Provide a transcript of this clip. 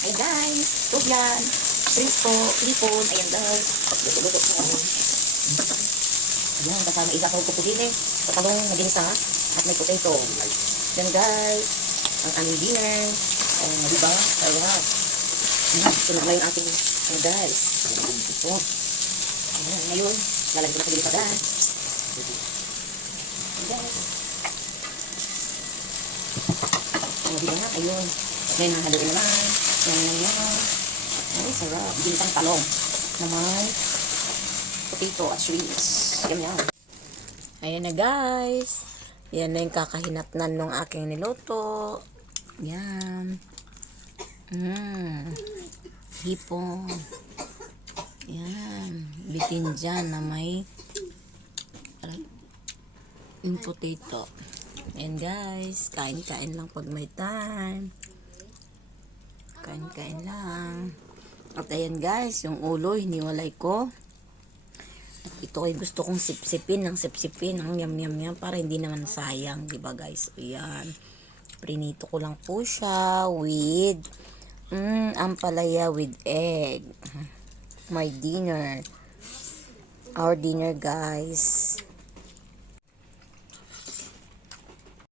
Ayan guys, soup yan. Shrimp po, hipon, ayan guys. Luto-luto po. Ayan, kasama isa ko pupudin eh. Patalong na ginisa at may potato. Ayan guys, ang aming dinner. Ayan, diba? Sarap. Ito na yung ating, ayan guys. Ito. Ayan, ngayon, lalagyan ko na sa bilipadan. Ayan guys. Ayan, diba? Ayun. Ngayon, hahaluin naman. Ayan. Ay, sarap. Ginisang talong. Naman, potato at shrimps. Yum, yum. Ayan na guys. Yan na yung kakahinatnan ng aking niluto. Yan. Hipon. Yan. Bitin dyan na may yung potato. Ayan guys. Kain-kain lang pag may time. Kain-kain lang. At ayan guys, yung ulo, hiniwalay ko. At ito ay gusto kong sipsipin ng sipsipin. Ang yum para hindi naman sayang. Diba guys? Ayan. Prinito ko lang po siya with ampalaya with egg. My dinner. Our dinner guys.